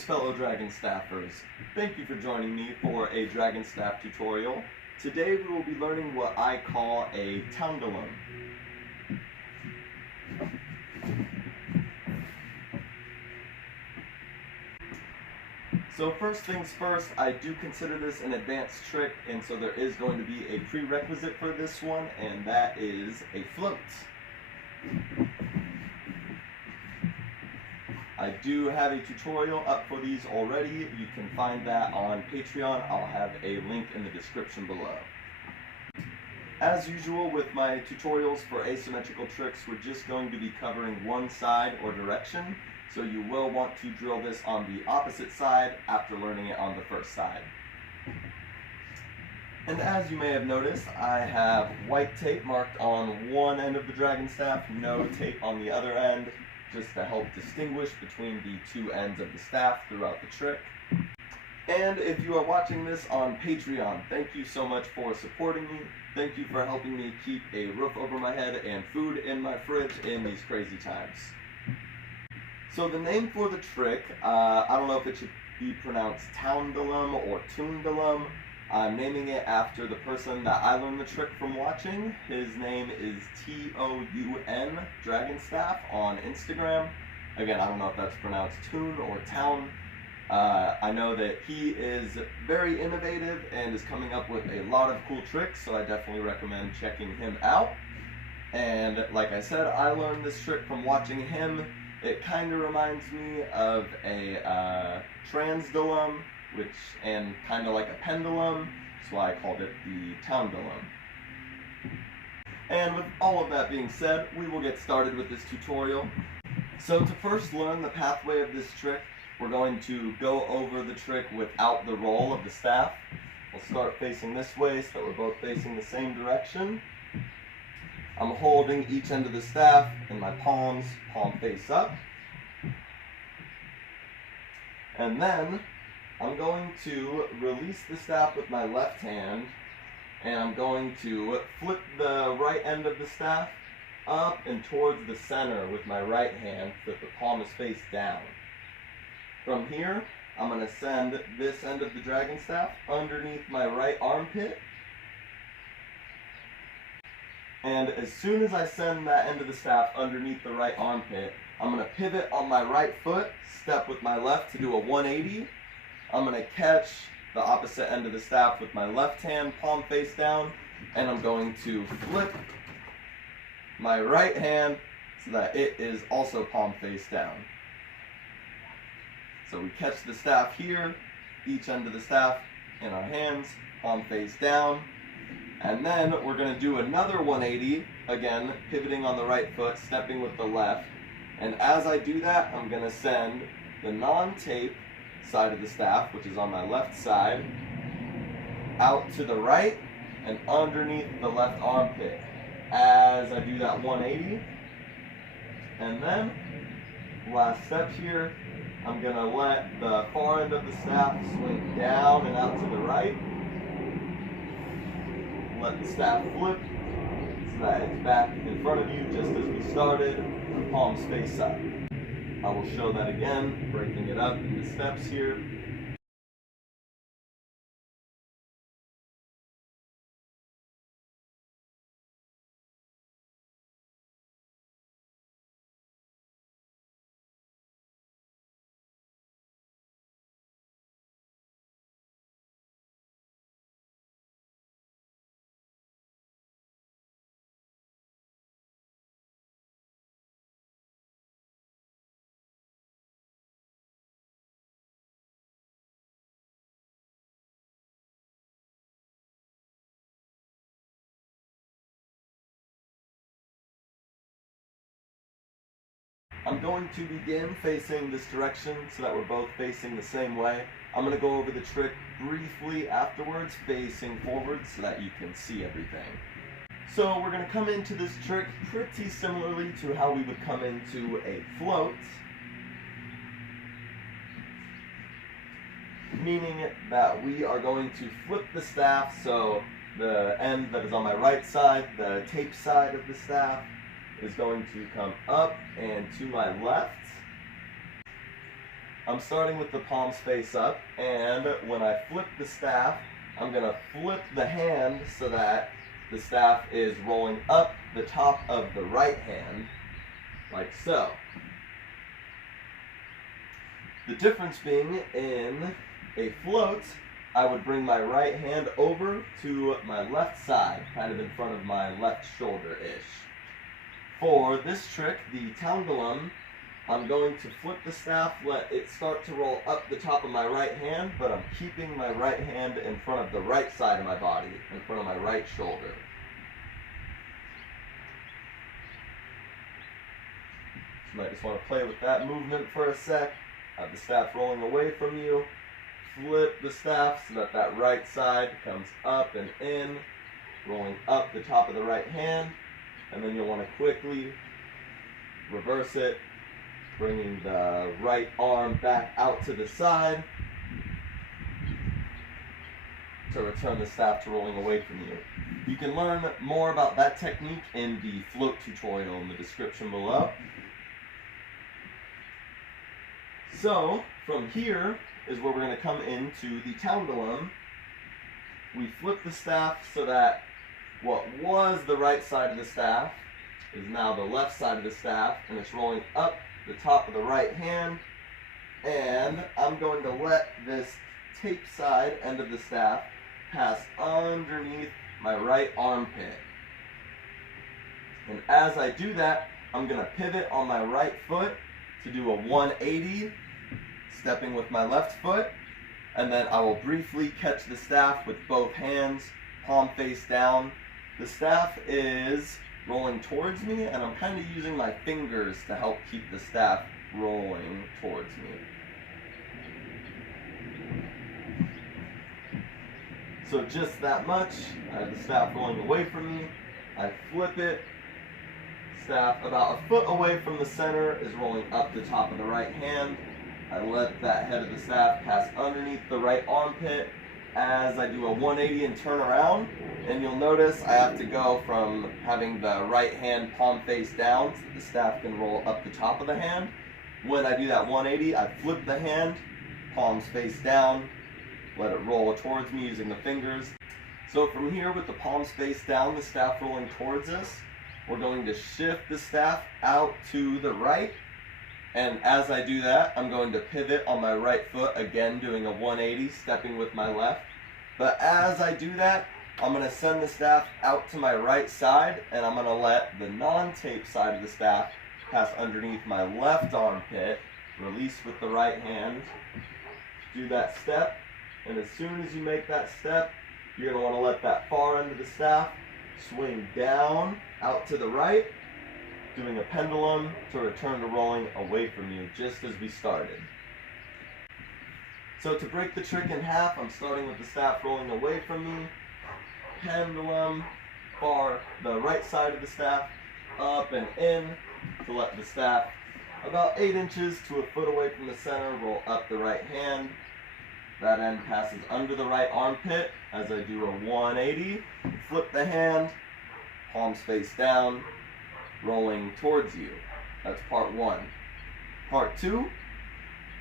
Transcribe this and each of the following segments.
Greetings, fellow Dragonstaffers. Thank you for joining me for a Dragonstaff tutorial. Today we will be learning what I call a Toundulum. So first things first, I do consider this an advanced trick, and so there is going to be a prerequisite for this one, and that is a float. I do have a tutorial up for these already. You can find that on Patreon. I'll have a link in the description below. As usual with my tutorials for asymmetrical tricks, we're just going to be covering one side or direction, so you will want to drill this on the opposite side after learning it on the first side. And as you may have noticed, I have white tape marked on one end of the Dragonstaff, no tape on the other end, just to help distinguish between the two ends of the staff throughout the trick. And if you are watching this on Patreon, thank you so much for supporting me. Thank you for helping me keep a roof over my head and food in my fridge in these crazy times. So the name for the trick, I don't know if it should be pronounced Toundulum or Toundulum. I'm naming it after the person that I learned the trick from watching. His name is Toun Dragonstaff on Instagram. Again, I don't know if that's pronounced Toun or Town. I know that he is very innovative and is coming up with a lot of cool tricks, so I definitely recommend checking him out. And like I said, I learned this trick from watching him. It kind of reminds me of a Transdulum, and kind of like a pendulum. That's why I called it the Toundulum. And with all of that being said, we will get started with this tutorial. So to first learn the pathway of this trick, we're going to go over the trick without the roll of the staff. We'll start facing this way so that we're both facing the same direction. I'm holding each end of the staff in my palms, palm face up. And then I'm going to release the staff with my left hand, and I'm going to flip the right end of the staff up and towards the center with my right hand so that the palm is face down. From here, I'm going to send this end of the Dragonstaff underneath my right armpit. And as soon as I send that end of the staff underneath the right armpit, I'm going to pivot on my right foot, step with my left to do a 180. I'm going to catch the opposite end of the staff with my left hand, palm face down, and I'm going to flip my right hand so that it is also palm face down. So we catch the staff here, each end of the staff in our hands, palm face down, and then we're going to do another 180, again, pivoting on the right foot, stepping with the left, and as I do that, I'm going to send the non-tape side of the staff, which is on my left side, out to the right and underneath the left armpit as I do that 180. And then, last step here, I'm going to let the far end of the staff swing down and out to the right. Let the staff flip so that it's back in front of you just as we started, palms face up. I will show that again, breaking it up into steps here. I'm going to begin facing this direction so that we're both facing the same way. I'm going to go over the trick briefly afterwards, facing forward so that you can see everything. So we're going to come into this trick pretty similarly to how we would come into a float, meaning that we are going to flip the staff, so the end that is on my right side, the tape side of the staff, is going to come up and to my left. I'm starting with the palms face up, and when I flip the staff, I'm going to flip the hand so that the staff is rolling up the top of the right hand, like so. The difference being, in a float, I would bring my right hand over to my left side, kind of in front of my left shoulder-ish. For this trick, the Toundulum, I'm going to flip the staff, let it start to roll up the top of my right hand, but I'm keeping my right hand in front of the right side of my body, in front of my right shoulder. So you might just want to play with that movement for a sec. Have the staff rolling away from you. Flip the staff so that that right side comes up and in, rolling up the top of the right hand, and then you'll want to quickly reverse it, bringing the right arm back out to the side to return the staff to rolling away from you. You can learn more about that technique in the float tutorial in the description below. So, from here is where we're going to come into the Toundulum. We flip the staff so that what was the right side of the staff is now the left side of the staff, and it's rolling up the top of the right hand, and I'm going to let this tape side end of the staff pass underneath my right armpit. And as I do that, I'm going to pivot on my right foot to do a 180, stepping with my left foot, and then I will briefly catch the staff with both hands, palm face down. The staff is rolling towards me, and I'm kind of using my fingers to help keep the staff rolling towards me. So just that much. I have the staff rolling away from me. I flip it. Staff about a foot away from the center is rolling up the top of the right hand. I let that head of the staff pass underneath the right armpit as I do a 180 and turn around. And you'll notice I have to go from having the right hand palm face down so that the staff can roll up the top of the hand. When I do that 180, I flip the hand, palms face down, let it roll towards me using the fingers. So from here, with the palms face down, the staff rolling towards us, we're going to shift the staff out to the right. And as I do that, I'm going to pivot on my right foot, again doing a 180, stepping with my left. But as I do that, I'm going to send the staff out to my right side, and I'm going to let the non-tape side of the staff pass underneath my left armpit, release with the right hand, do that step, and as soon as you make that step, you're going to want to let that far end of the staff swing down, out to the right, doing a pendulum to return to rolling away from you, just as we started. So to break the trick in half, I'm starting with the staff rolling away from me, pendulum, far the right side of the staff, up and in, to let the staff about 8 inches to a foot away from the center, roll up the right hand. That end passes under the right armpit as I do a 180, flip the hand, palms face down, rolling towards you. That's part 1. Part 2,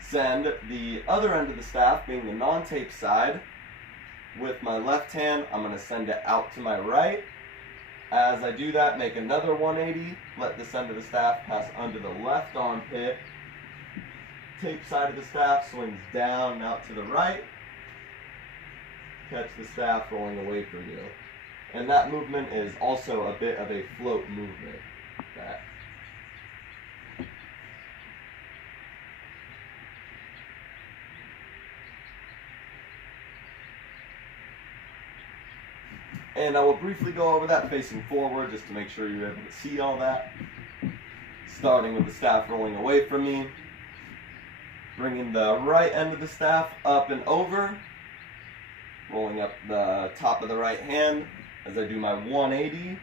send the other end of the staff, being the non-tape side, with my left hand. I'm going to send it out to my right. As I do that, make another 180, let this end of the staff pass under the left armpit. Tape side of the staff swings down and out to the right. Catch the staff rolling away from you. And that movement is also a bit of a float movement. That. And I will briefly go over that facing forward just to make sure you're able to see all that. Starting with the staff rolling away from me. Bringing the right end of the staff up and over. Rolling up the top of the right hand as I do my 180.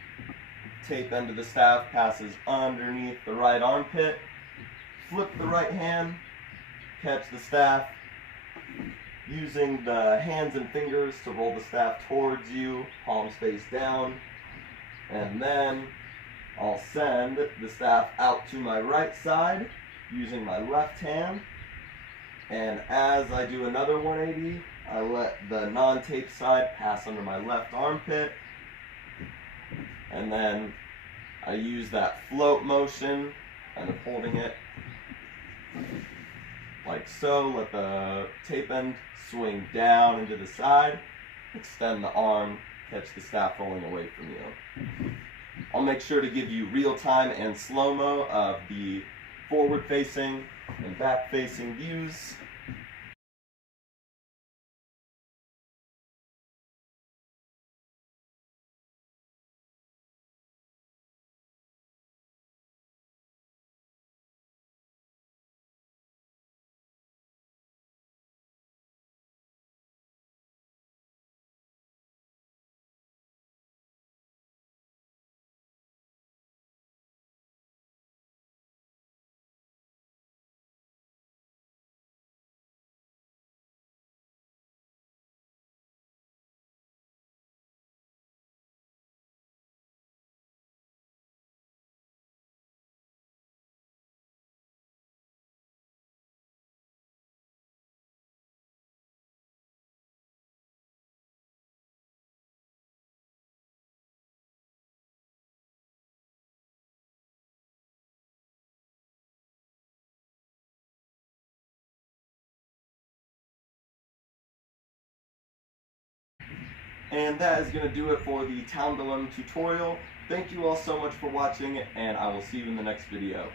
Tape end of the staff passes underneath the right armpit. Flip the right hand. Catch the staff. Using the hands and fingers to roll the staff towards you, palms face down. And then I'll send the staff out to my right side using my left hand. And as I do another 180, I let the non-tape side pass under my left armpit, and then I use that float motion, kind of holding it like so. Let the tape end swing down into the side, extend the arm, catch the staff rolling away from you. I'll make sure to give you real-time and slow-mo of the forward-facing and back-facing views. And that is going to do it for the Toundulum tutorial. Thank you all so much for watching, and I will see you in the next video.